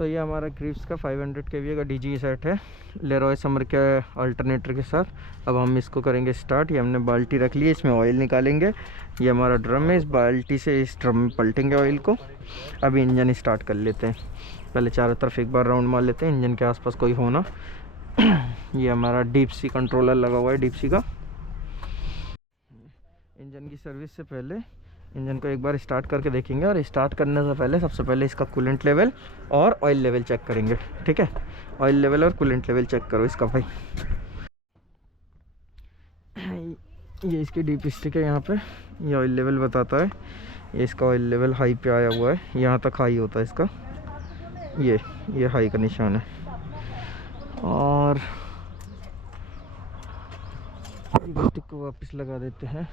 तो ये हमारा क्रिप्स का 500 kVA का DG सेट है लेरॉय समर के अल्टरनेटर के साथ। अब हम इसको करेंगे स्टार्ट। ये हमने बाल्टी रख ली है, इसमें ऑयल निकालेंगे। ये हमारा ड्रम है, इस बाल्टी से इस ड्रम में पलटेंगे ऑयल को। अभी इंजन स्टार्ट कर लेते हैं। पहले चारों तरफ एक बार राउंड मार लेते हैं, इंजन के आसपास कोई हो ना। ये हमारा डीप सी कंट्रोलर लगा हुआ है, डीप सी का। इंजन की सर्विस से पहले इंजन को एक बार स्टार्ट करके देखेंगे, और स्टार्ट करने से पहले सबसे पहले इसका कूलेंट लेवल और ऑयल लेवल चेक करेंगे। ठीक है, ऑयल लेवल और कूलेंट लेवल चेक करो इसका भाई। ये इसकी डीप स्टिक है, यहाँ पे ये ऑयल लेवल बताता है। ये इसका ऑयल लेवल हाई पे आया हुआ है, यहाँ तक हाई होता है इसका। ये हाई का निशान है। और स्टिक को वापस लगा देते हैं,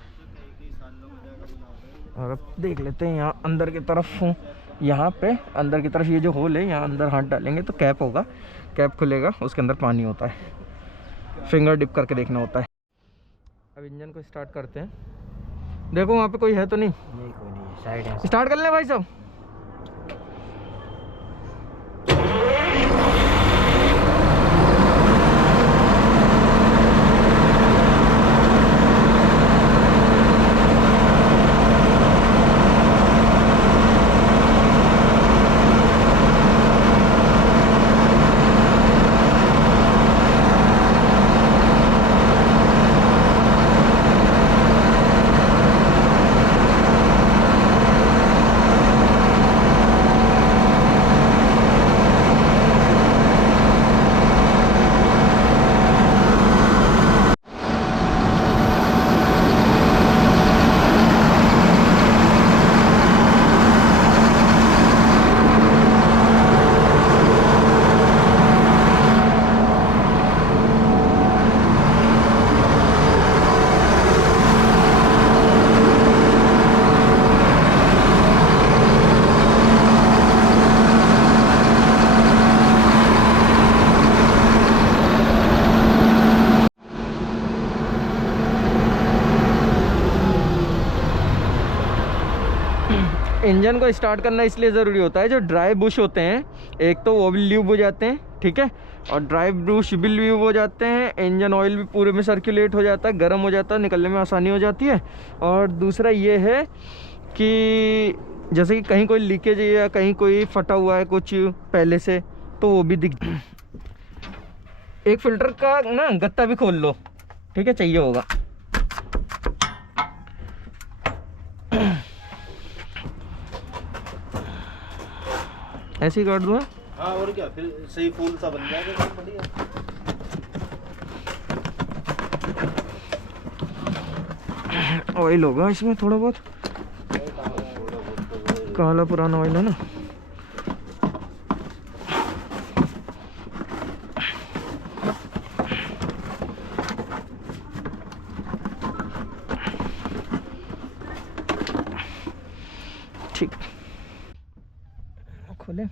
और अब देख लेते हैं यहाँ अंदर की तरफ हूँ। यहाँ पे अंदर की तरफ ये जो होल है, यहाँ अंदर हाथ डालेंगे तो कैप होगा, कैप खुलेगा, उसके अंदर पानी होता है। फिंगर डिप करके देखना होता है। अब इंजन को स्टार्ट करते हैं। देखो वहाँ पे कोई है तो नहीं? नहीं, कोई नहीं है, साइड है। स्टार्ट कर लें भाई साहब। इंजन को स्टार्ट करना इसलिए ज़रूरी होता है, जो ड्राई बुश होते हैं एक तो वो भी ल्यूब हो जाते हैं। ठीक है, और ड्राई बुश भी ल्यूब हो जाते हैं, इंजन ऑयल भी पूरे में सर्कुलेट हो जाता है, गर्म हो जाता है, निकलने में आसानी हो जाती है। और दूसरा ये है कि जैसे कि कहीं कोई लीकेज है या कहीं कोई फटा हुआ है कुछ पहले से, तो वो भी दिख। एक फिल्टर का ना गत्ता भी खोल लो, ठीक है, चाहिए होगा। ऐसे ही काट दूँ? हाँ, और क्या, फिर सही फूल सा बन जाएगा, बढ़िया। ऑयल होगा इसमें थोड़ा बहुत, काला पुराना ऑयल है ना। ठीक, खोले।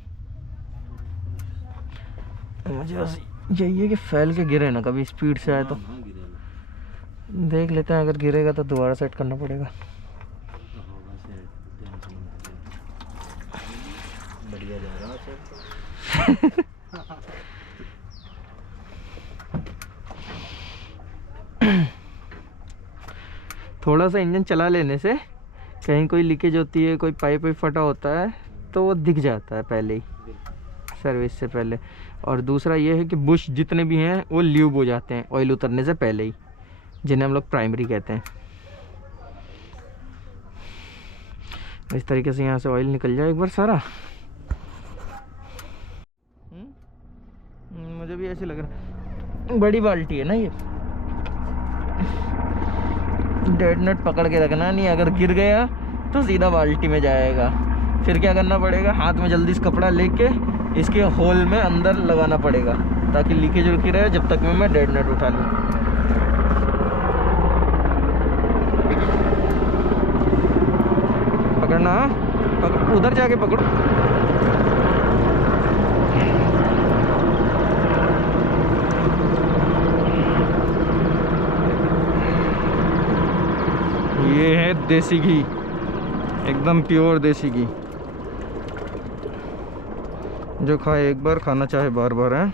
मुझे बस यही है कि फैल के गिरे ना, कभी स्पीड से आए तो। देख लेते हैं, अगर गिरेगा तो दोबारा सेट करना पड़ेगा। बढ़िया जा रहा है। थोड़ा सा इंजन चला लेने से कहीं कोई लीकेज होती है, कोई पाइप फटा होता है तो वो दिख जाता है पहले ही, सर्विस से पहले। और दूसरा ये है कि बुश जितने भी हैं वो ल्यूब हो जाते हैं ऑयल उतरने से पहले ही, जिन्हें हम लोग प्राइमरी कहते हैं। इस तरीके से यहाँ से ऑयल निकल जाए एक बार सारा। मुझे भी ऐसे लग रहा है, बड़ी बाल्टी है ना ये। डेड नट पकड़ के रखना, नहीं अगर गिर गया तो सीधा बाल्टी में जाएगा। फिर क्या करना पड़ेगा, हाथ में जल्दी से कपड़ा लेके इसके होल में अंदर लगाना पड़ेगा, ताकि लीकेज रुकी रहे जब तक मैं डेड नट उठा लूँ। पकड़ना, उधर जाके पकड़ो। ये है देसी घी, एकदम प्योर देसी घी। जो खाए एक बार, खाना चाहे बार बार है।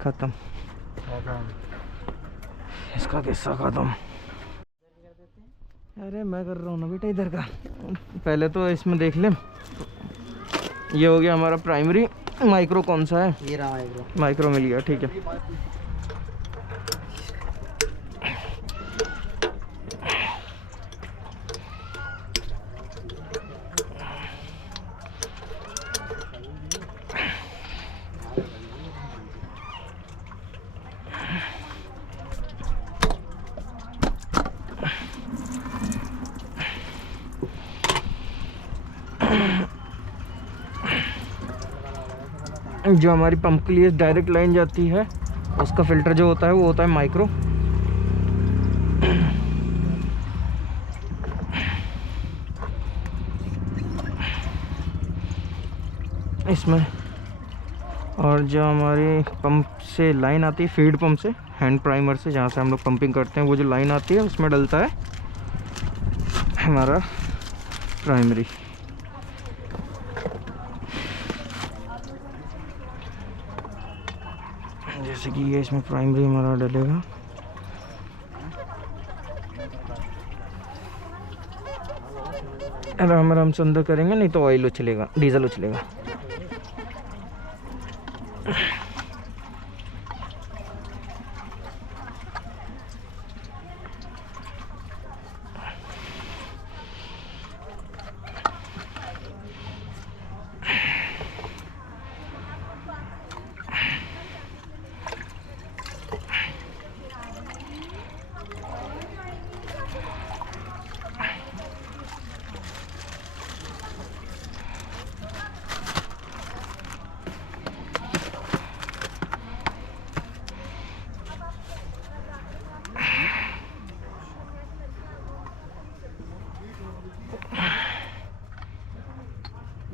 खत्म, इसका किस्सा खत्म। अरे मैं कर रहा हूँ ना बेटा इधर का। पहले तो इसमें देख ले, ये हो गया हमारा प्राइमरी। माइक्रो कौन सा है? ये रहा माइक्रो। माइक्रो मिल गया, ठीक है। जो हमारी पंप के लिए डायरेक्ट लाइन जाती है, उसका फिल्टर जो होता है वो होता है माइक्रो। इसमें और जो हमारी पंप से लाइन आती है, फीड पंप से, हैंड प्राइमर से, जहाँ से हम लोग पंपिंग करते हैं, वो जो लाइन आती है उसमें डलता है हमारा प्राइमरी। जैसे कि ये इसमें प्राइमरी हमारा डलेगा। आराम से अंदर करेंगे, नहीं तो ऑयल उछलेगा, डीजल उछलेगा।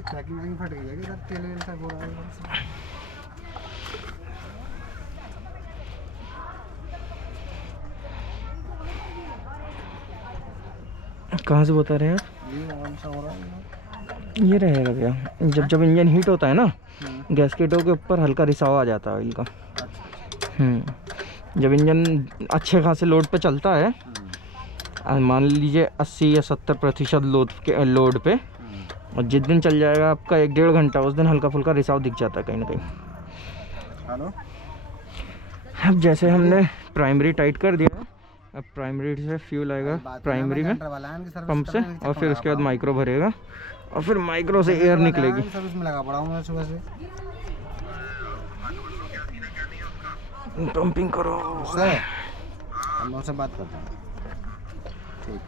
ट्रैकिंग फट गई है कि तेल वेल का गोरा है। कहाँ से बता रहे हैं आप? ये कौन सा हो रहा है? ये रहेगा भैया, जब इंजन हीट होता है ना, गैसकेटों के ऊपर हल्का रिसाव आ जाता है ऑयल का। जब इंजन अच्छे खासे लोड पे चलता है, मान लीजिए 80 या 70% लोड पे, और जिस दिन चल जाएगा आपका 1-1.5 घंटा, उस दिन हल्का फुल्का रिसाव दिख जाता है कहीं ना कहीं। हेलो, अब जैसे हमने प्राइमरी टाइट कर दिया है, अब प्राइमरी से फ्यूल आएगा प्राइमरी में पंप से, और फिर उसके बाद माइक्रो भरेगा, और फिर माइक्रो से एयर निकलेगी। सर्विस में लगा पड़ा हूं मैं सुबह से। पंपिंग करो सर, हम उससे बात करते हैं। ठीक।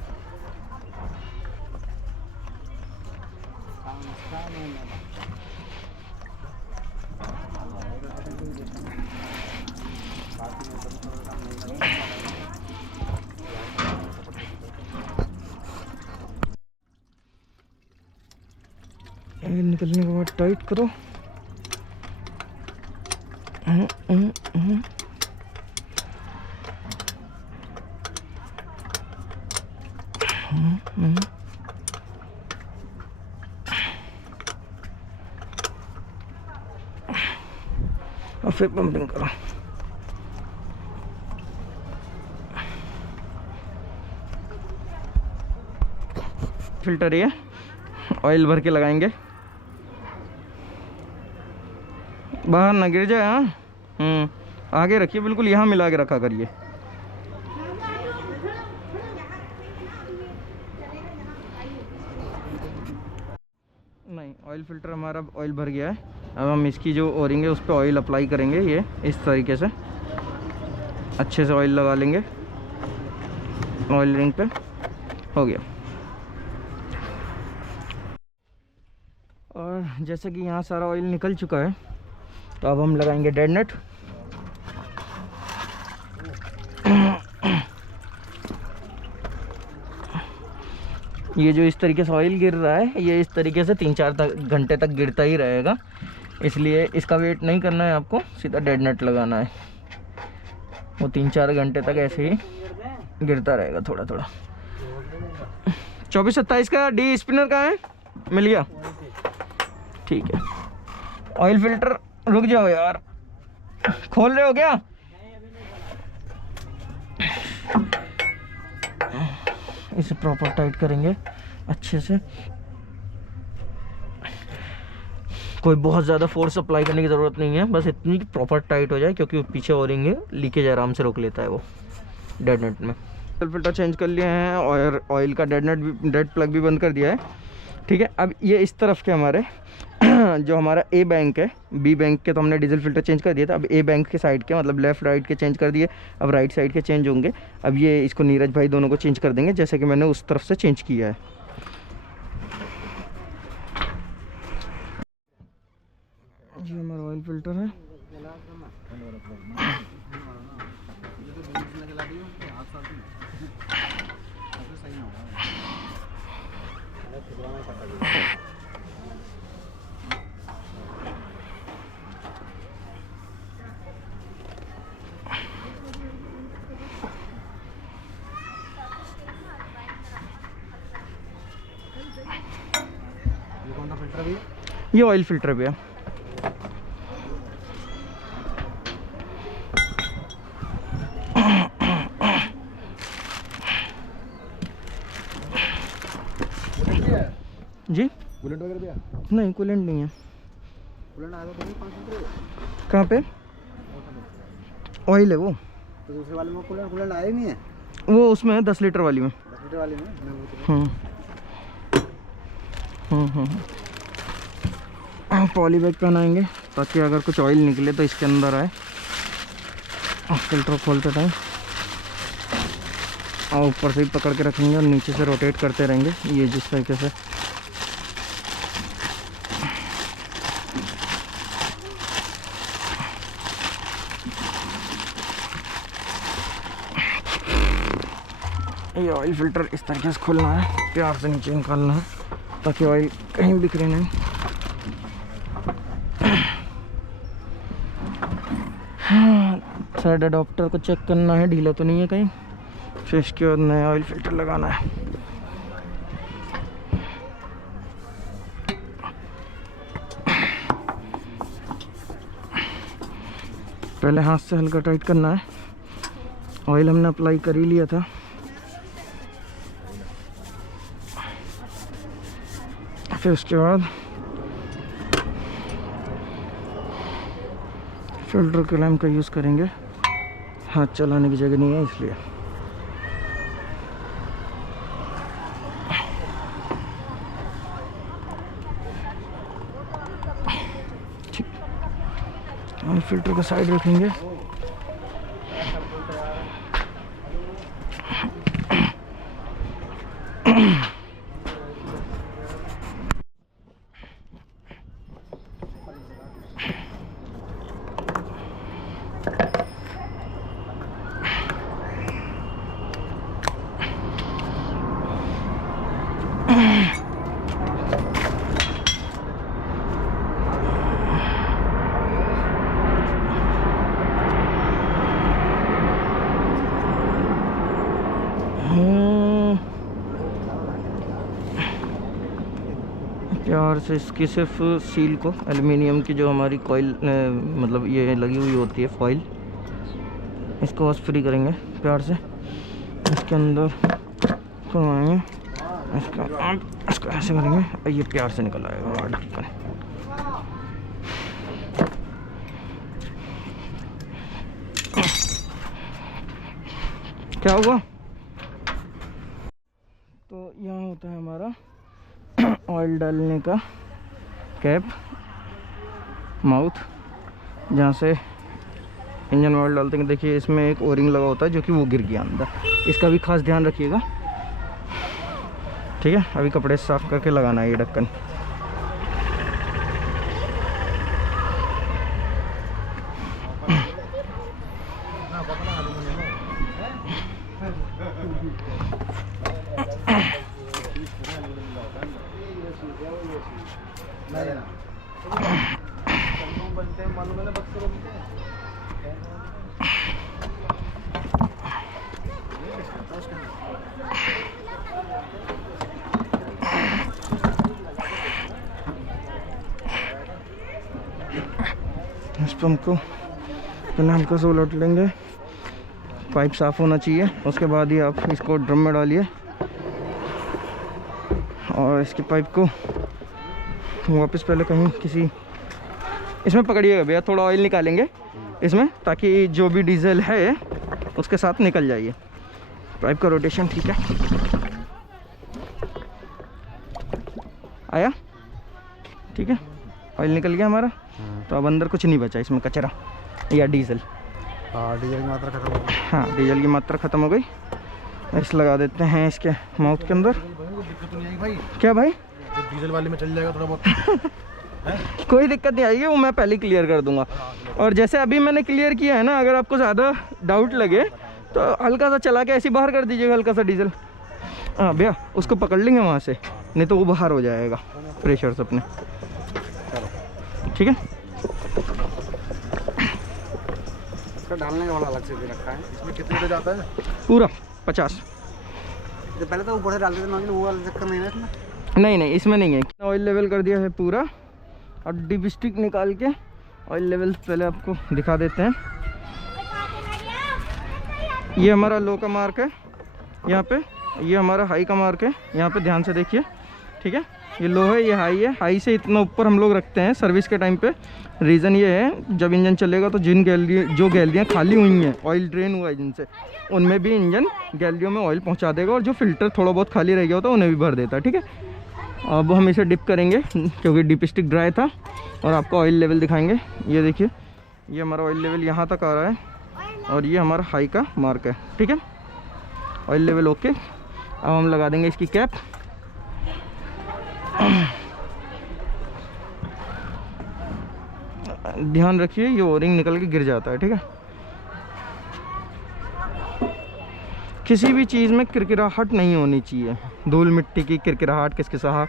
निकलने के बाद टाइट करो। और फिर पंपिंग करो। फिल्टर ये ऑयल भर के लगाएंगे, बाहर ना गिर जाए। हाँ, आगे रखिए, बिल्कुल यहाँ मिला के रखा करिए। नहीं, ऑयल फिल्टर हमारा ऑयल भर गया है। अब हम इसकी जो ओरिंग है उस पर ऑयल अप्लाई करेंगे। ये इस तरीके से अच्छे से ऑयल लगा लेंगे, ऑयल रिंग पे। हो गया। और जैसे कि यहाँ सारा ऑयल निकल चुका है, तो अब हम लगाएंगे डेड नेट। ये जो इस तरीके से ऑयल गिर रहा है, ये इस तरीके से 3-4 घंटे तक गिरता ही रहेगा, इसलिए इसका वेट नहीं करना है आपको, सीधा डेड नेट लगाना है। वो 3-4 घंटे तक ऐसे ही गिरता रहेगा थोड़ा थोड़ा। 24-27 का डी स्पिनर का है, मिल गया, ठीक है। ऑयल फिल्टर, रुक जाओ यार, खोल रहे हो क्या? इसे प्रॉपर टाइट करेंगे अच्छे से। कोई बहुत ज़्यादा फोर्स अप्लाई करने की ज़रूरत नहीं है, बस इतनी कि प्रॉपर टाइट हो जाए, क्योंकि पीछे ओरिंग है, लीकेज आराम से रोक लेता है वो डेड नेट में। फिल्टर चेंज कर लिए हैं और ऑयल का डेड प्लग भी बंद कर दिया है, ठीक है। अब ये इस तरफ के हमारे जो हमारा ए बैंक है, बी बैंक के तो हमने डीजल फिल्टर चेंज कर दिया था, अब ए बैंक के साइड के मतलब लेफ़्ट राइट के चेंज कर दिए, अब राइट साइड के चेंज होंगे। अब ये इसको नीरज भाई दोनों को चेंज कर देंगे, जैसे कि मैंने उस तरफ से चेंज किया है। ये हमारा ऑयल फिल्टर है। ये कौन सा फिल्टर भी? ये ऑयल फिल्टर भी है। जी कूलेंट वगैरह भी है? नहीं, कूलेंट नहीं है। कूलेंट आया तो 5 लीटर कहाँ पे? ऑयल है वो, तो दूसरे वाले में कूलेंट आया ही नहीं है। वो उसमें है 10 लीटर वाली में। 10 लीटर वाले में पॉली बैग पहनाएंगे ताकि अगर कुछ ऑयल निकले तो इसके अंदर आए। फिल्टर खोलते टाइम और ऊपर से ही पकड़ के रखेंगे और नीचे से रोटेट करते रहेंगे, ये जिस तरीके से। ये ऑयल फिल्टर इस तरीके से खोलना है, प्यार से नीचे निकालना है ताकि ऑयल कहीं बिखरे नहीं। साइड अडॉप्टर को चेक करना है, ढीला तो नहीं है कहीं, फिर इसके बाद नया ऑयल फिल्टर लगाना है। पहले हाथ से हल्का टाइट करना है। ऑयल हमने अप्लाई कर ही लिया था, फिर उसके बाद फिल्टर क्लैंप का यूज़ करेंगे, हाथ चलाने की जगह नहीं है इसलिए। ठीक, और फिल्टर का साइड रखेंगे। प्यार से इसकी सिर्फ सील को, एल्युमिनियम की जो हमारी कॉइल मतलब ये लगी हुई होती है फॉइल, इसको बस फ्री करेंगे प्यार से। इसके अंदर करवाएंगे, इसको ऐसे करेंगे और ये प्यार से निकल आएगा ढक्कन। क्या हुआ? तो यहाँ होता है हमारा ऑयल डालने का कैप, माउथ, जहाँ से इंजन ऑयल डालते हैं। देखिए इसमें एक ओरिंग लगा होता है जो कि वो गिर गया अंदर, इसका भी खास ध्यान रखिएगा, ठीक है। अभी कपड़े साफ करके लगाना है ये ढक्कन। सिस्टम को मैंने हल्का सा उलट लेंगे। पाइप साफ़ होना चाहिए, उसके बाद ही आप इसको ड्रम में डालिए और इसकी पाइप को वापस पहले कहीं किसी इसमें पकड़िएगा भैया, थोड़ा ऑयल निकालेंगे इसमें ताकि जो भी डीजल है उसके साथ निकल जाइए। पाइप का रोटेशन ठीक है, आया ठीक है, ऑयल निकल गया हमारा। तो अब अंदर कुछ नहीं बचा इसमें, कचरा या डीजल। हाँ, डीजल की मात्रा खत्म हो गई। हाँ, डीजल की मात्रा ख़त्म हो गई। इस लगा देते हैं इसके माउथ के अंदर। दिक्कत तो नहीं आएगी भाई? क्या भाई? तो डीजल वाले में चल जाएगा थोड़ा बहुत। कोई दिक्कत नहीं आएगी, वो मैं पहले क्लियर कर दूंगा। और जैसे अभी मैंने क्लियर किया है ना, अगर आपको ज़्यादा डाउट लगे तो हल्का सा चला के ऐसे बाहर कर दीजिएगा हल्का सा डीजल। हाँ भैया, उसको पकड़ लेंगे वहाँ से, नहीं तो वो बाहर हो जाएगा प्रेशर से अपने। ठीक है, इसका डालने का वाला अलग से दे रखा है। इसमें कितने पे जाता है? पूरा 50। तो पहले तो ऊपर से डालते थे नॉजिल, वो वाला चक्कर नहीं है इसमें? नहीं, इसमें नहीं है। ऑयल लेवल कर दिया है पूरा, और डिप स्टिक निकाल के ऑयल लेवल पहले आपको दिखा देते हैं। ये हमारा लो का मार्क है यहाँ पे, ये हमारा हाई का मार्क है यहाँ पे, ध्यान से देखिए। ठीक है, ये लो है, ये हाई है। हाई से इतना ऊपर हम लोग रखते हैं सर्विस के टाइम पे। रीज़न ये है, जब इंजन चलेगा तो जो गैलरियाँ खाली हुई हैं, ऑयल ड्रेन हुआ है जिनसे, उनमें भी इंजन गैलरियों में ऑयल पहुंचा देगा, और जो फिल्टर थोड़ा बहुत खाली रह गया होता है उन्हें भी भर देता है। ठीक है, अब हम इसे डिप करेंगे क्योंकि डिप स्टिक ड्राई था, और आपको ऑयल लेवल दिखाएंगे। ये देखिए, ये हमारा ऑयल लेवल यहाँ तक आ रहा है, और ये हमारा हाई का मार्क है। ठीक है, ऑयल लेवल ओके। अब हम लगा देंगे इसकी कैप। ध्यान रखिए, ये ओरिंग निकल के गिर जाता है। ठीक है, किसी भी चीज़ में किरकिराहट नहीं होनी चाहिए, धूल मिट्टी की किरकिराहट, किसकिसाहट।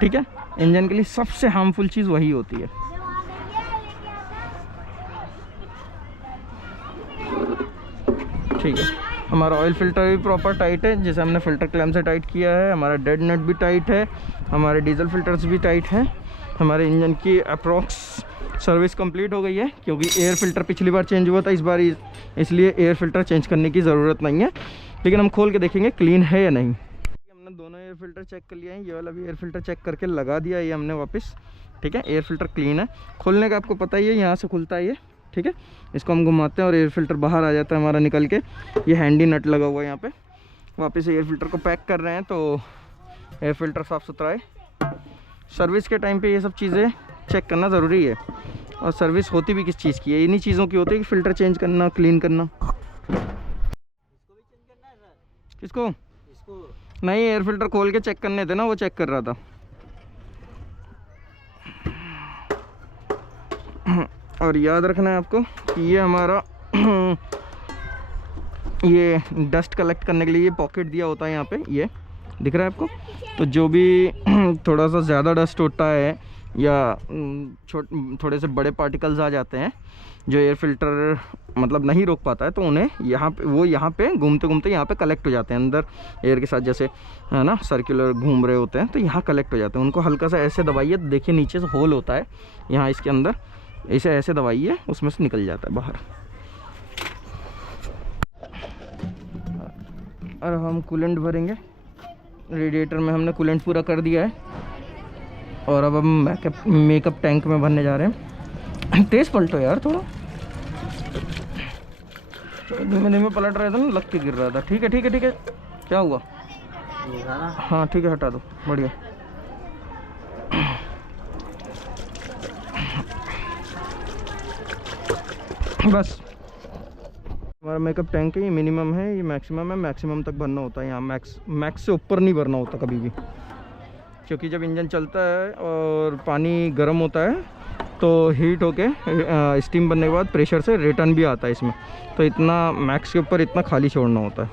ठीक है, इंजन के लिए सबसे हार्मफुल चीज़ वही होती है। ठीक है, हमारा ऑयल फिल्टर भी प्रॉपर टाइट है, जैसे हमने फ़िल्टर क्लैम्प से टाइट किया है। हमारा डेड नट भी टाइट है, हमारे डीजल फिल्टर्स भी टाइट हैं। हमारे इंजन की अप्रॉक्स सर्विस कंप्लीट हो गई है, क्योंकि एयर फिल्टर पिछली बार चेंज हुआ था, इस बार इसलिए एयर फिल्टर चेंज करने की ज़रूरत नहीं है। लेकिन हम खोल के देखेंगे क्लीन है या नहीं। हमने दोनों एयर फिल्टर चेक कर लिया है, ये वाला भी एयर फिल्टर चेक करके लगा दिया है ये हमने वापस। ठीक है, एयर फिल्टर क्लीन है। खोलने का आपको पता ही है, यहाँ से खुलता है ये। ठीक है, इसको हम घुमाते हैं और एयर फिल्टर बाहर आ जाता है हमारा निकल के। ये हैंडी नट लगा हुआ है यहाँ पे। वापस एयर फिल्टर को पैक कर रहे हैं, तो एयर फिल्टर साफ़ सुथरा है। सर्विस के टाइम पे ये सब चीज़ें चेक करना ज़रूरी है। और सर्विस होती भी किस चीज़ की है, इन्हीं चीज़ों की होती है कि फ़िल्टर चेंज करना, क्लीन करना। किसको? नहीं, एयर फिल्टर खोल के चेक करने थे ना, वो चेक कर रहा था। और याद रखना है आपको कि ये हमारा ये डस्ट कलेक्ट करने के लिए ये पॉकेट दिया होता है यहाँ पे, ये दिख रहा है आपको। तो जो भी थोड़ा सा ज़्यादा डस्ट होता है या थोड़े से बड़े पार्टिकल्स आ जाते हैं जो एयर फिल्टर मतलब नहीं रोक पाता है, तो उन्हें यहाँ पे घूमते घूमते यहाँ पे कलेक्ट हो जाते हैं अंदर एयर के साथ, जैसे है ना सर्कुलर घूम रहे होते हैं, तो यहाँ कलेक्ट हो जाते हैं। उनको हल्का सा ऐसे दबाइए, देखिए नीचे से होल होता है यहाँ इसके अंदर, इसे ऐसे दबाइए, उसमें से निकल जाता है बाहर। और हम कूलेंट भरेंगे। रेडिएटर में हमने कूलेंट पूरा कर दिया है, और अब हम मेकअप टैंक में भरने जा रहे हैं। तेज़ पलटो यार थोड़ा, धीमे धीमे पलट रहे थे ना, लग के गिर रहा था। ठीक है ठीक है ठीक है, क्या हुआ? हाँ ठीक है, हटा दो, बढ़िया। बस हमारा मेकअप टैंक है, ये मिनिमम है, ये मैक्सिमम है। मैक्सिमम तक भरना होता है यहाँ, मैक्स से ऊपर नहीं भरना होता कभी भी, क्योंकि जब इंजन चलता है और पानी गर्म होता है तो हीट होके स्टीम बनने के बाद प्रेशर से रिटर्न भी आता है इसमें, तो इतना मैक्स के ऊपर इतना खाली छोड़ना होता है।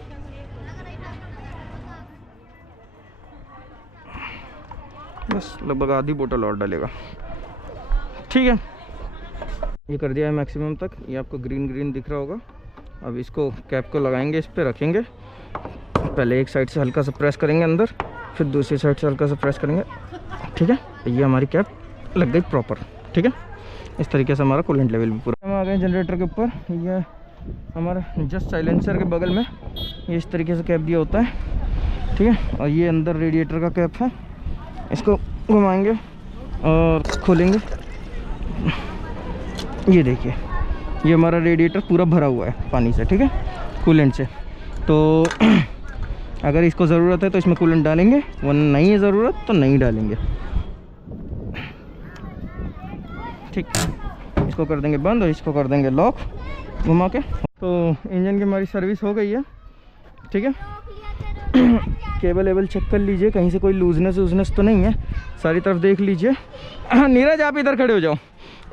बस लगभग आधी बोतल और डालेगा। ठीक है, ये कर दिया है मैक्सिमम तक। ये आपको ग्रीन ग्रीन दिख रहा होगा। अब इसको कैप को लगाएंगे, इस पर रखेंगे। पहले एक साइड से हल्का सा प्रेस करेंगे अंदर, फिर दूसरी साइड से हल्का सा प्रेस करेंगे। ठीक है, ये हमारी कैप लग गई प्रॉपर। ठीक है, इस तरीके से हमारा कूलेंट लेवल भी पूरा। हम आ गए जनरेटर के ऊपर। ये हमारा जस्ट साइलेंसर के बगल में ये इस तरीके से कैप दिया होता है, ठीक है। और ये अंदर रेडिएटर का कैप है, इसको घुमाएंगे और खोलेंगे। ये देखिए ये हमारा रेडिएटर पूरा भरा हुआ है पानी से, ठीक है, कूलेंट से। तो अगर इसको ज़रूरत है तो इसमें कूलेंट डालेंगे, वरना नहीं है ज़रूरत तो नहीं डालेंगे, ठीक। इसको कर देंगे बंद और इसको कर देंगे लॉक घुमा के। तो इंजन की हमारी सर्विस हो गई है, ठीक है। केबल एबल चेक कर लीजिए, कहीं से कोई लूजनेस वूजनेस तो नहीं है, सारी तरफ देख लीजिए। नीरज आप इधर खड़े हो जाओ,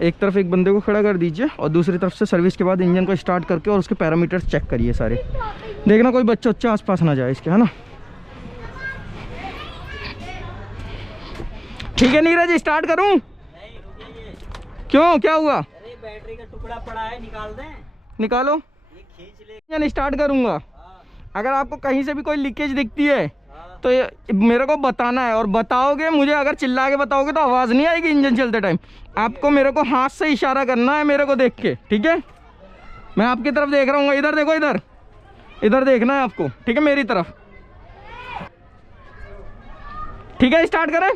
एक तरफ एक बंदे को खड़ा कर दीजिए और दूसरी तरफ से सर्विस के बाद इंजन को स्टार्ट करके और उसके पैरामीटर्स चेक करिए सारे, देखना कोई बच्चा उच्चा आसपास ना जाए इसके, है ना। ठीक है नीरज स्टार्ट करूं? क्यों, क्या हुआ? अरे बैटरी का टुकड़ा पड़ा है, निकाल दें? निकालो, ये खींच ले। इंजन स्टार्ट करूंगा। अगर आपको कहीं से भी कोई लीकेज दिखती है तो मेरे को बताना है, और बताओगे मुझे, अगर चिल्ला के बताओगे तो आवाज़ नहीं आएगी इंजन चलते टाइम। आपको मेरे को हाथ से इशारा करना है मेरे को देख के, ठीक है। मैं आपकी तरफ देख रहा हूँ, इधर देखो, इधर इधर देखना है आपको, ठीक है, मेरी तरफ। ठीक है स्टार्ट करें।